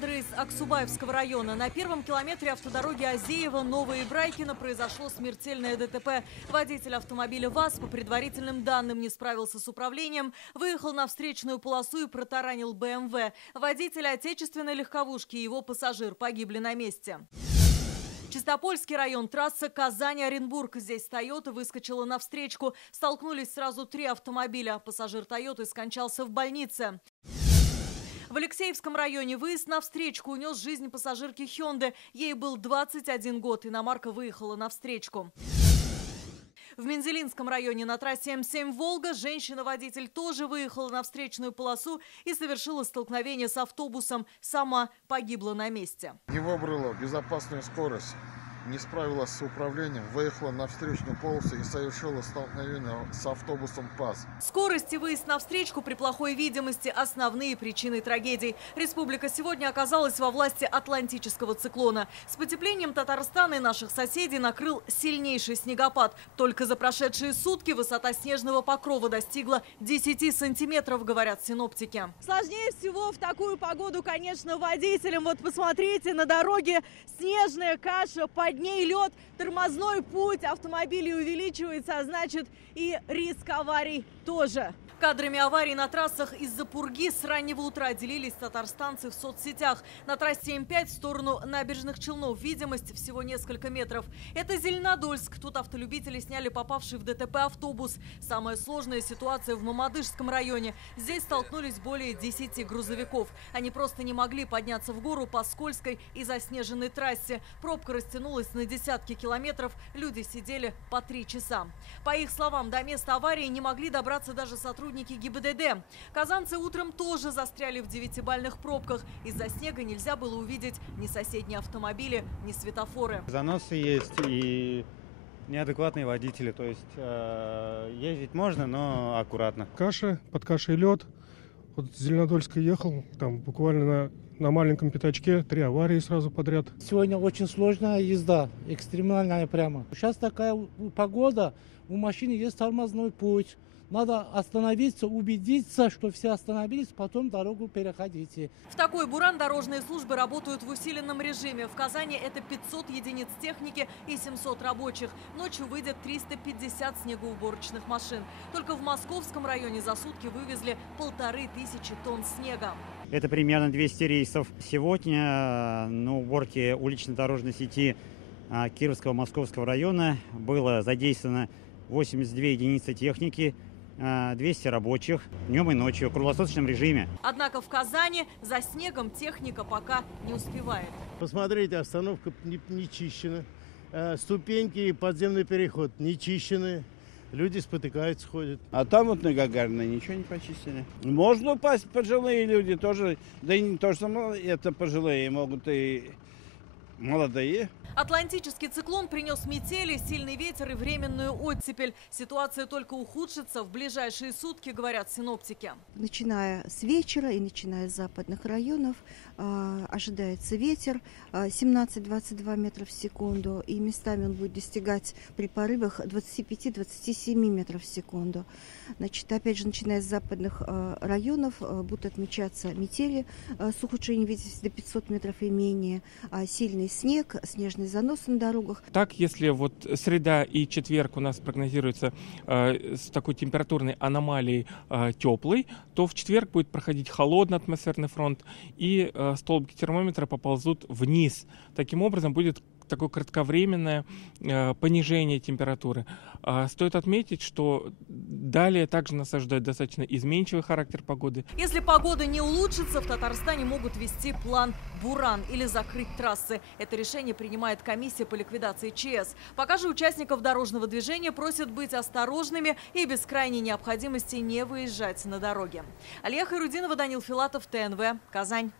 Кадры из Аксубаевского района. На первом километре автодороги Азеева-Новые Брайкино произошло смертельное ДТП. Водитель автомобиля ВАЗ, по предварительным данным, не справился с управлением, выехал на встречную полосу и протаранил БМВ. Водитель отечественной легковушки и его пассажир погибли на месте. Чистопольский район, трасса Казань-Оренбург. Здесь «Тойота» выскочила навстречку. Столкнулись сразу 3 автомобиля. Пассажир «Тойоты» скончался в больнице. В Алексеевском районе выезд на встречку унес жизнь пассажирки «Хёнды». Ей был 21 год. Иномарка выехала на встречку. В Мензелинском районе на трассе М7 «Волга» женщина-водитель тоже выехала на встречную полосу и совершила столкновение с автобусом. Сама погибла на месте. Не выбрала безопасную скорость, не справилась с управлением, выехала на встречную полосу и совершила столкновение с автобусом ПАЗ. Скорость и выезд на встречку при плохой видимости – основные причины трагедий. Республика сегодня оказалась во власти атлантического циклона. С потеплением Татарстана и наших соседей накрыл сильнейший снегопад. Только за прошедшие сутки высота снежного покрова достигла 10 сантиметров, говорят синоптики. Сложнее всего в такую погоду, конечно, водителям. Вот посмотрите, на дороге снежная каша, под ней лед, тормозной путь, автомобилей увеличивается, а значит и риск аварий тоже. Кадрами аварий на трассах из-за пурги с раннего утра делились татарстанцы в соцсетях. На трассе М5 в сторону Набережных Челнов видимость всего несколько метров. Это Зеленодольск. Тут автолюбители сняли попавший в ДТП автобус. Самая сложная ситуация в Мамадышском районе. Здесь столкнулись более 10 грузовиков. Они просто не могли подняться в гору по скользкой и заснеженной трассе. Пробка растянулась на десятки километров. Люди сидели по 3 часа. По их словам, до места аварии не могли добраться даже сотрудники ГИБДД. Казанцы утром тоже застряли в 9-бальных пробках. Из-за снега нельзя было увидеть ни соседние автомобили, ни светофоры. Заносы есть и неадекватные водители. То есть ездить можно, но аккуратно. Каша, под кашей лед. Вот с Зеленодольска ехал, там буквально на маленьком пятачке 3 аварии сразу подряд. Сегодня очень сложная езда, экстремальная прямо. Сейчас такая погода, у машины есть тормозной путь. Надо остановиться, убедиться, что все остановились, потом дорогу переходите. В такой буран дорожные службы работают в усиленном режиме. В Казани это 500 единиц техники и 700 рабочих. Ночью выйдет 350 снегоуборочных машин. Только в Московском районе за сутки вывезли 1500 тонн снега. Это примерно 200 рейсов. Сегодня на уборке улично-дорожной сети Кировского Московского района было задействовано 82 единицы техники, 200 рабочих днем и ночью в круглосуточном режиме. Однако в Казани за снегом техника пока не успевает. Посмотрите, остановка не чищена, ступеньки и подземный переход не чищены. Люди спотыкаются, ходят. А там вот на Гагарина ничего не почистили. Можно упасть, пожилые люди тоже. Да и не то, что это пожилые, могут и молодые. Атлантический циклон принес метели, сильный ветер и временную оттепель. Ситуация только ухудшится в ближайшие сутки, говорят синоптики. Начиная с вечера и начиная с западных районов ожидается ветер 17-22 метров в секунду. И местами он будет достигать при порывах 25-27 метров в секунду. Значит, опять же, начиная с западных районов будут отмечаться метели с ухудшением видимости до 500 метров и менее, сильный снег, снежные заносы на дорогах. Так, если вот среда и четверг у нас прогнозируется с такой температурной аномалией теплой, то в четверг будет проходить холодный атмосферный фронт, и столбики термометра поползут вниз. Таким образом, будет такое кратковременное понижение температуры. Стоит отметить, что далее также нас ожидает достаточно изменчивый характер погоды. Если погода не улучшится, в Татарстане могут ввести план «Буран» или закрыть трассы. Это решение принимает комиссия по ликвидации ЧС. Пока же участников дорожного движения просят быть осторожными и без крайней необходимости не выезжать на дороге. Алия Хайрудинова, Данил Филатов, ТНВ, Казань.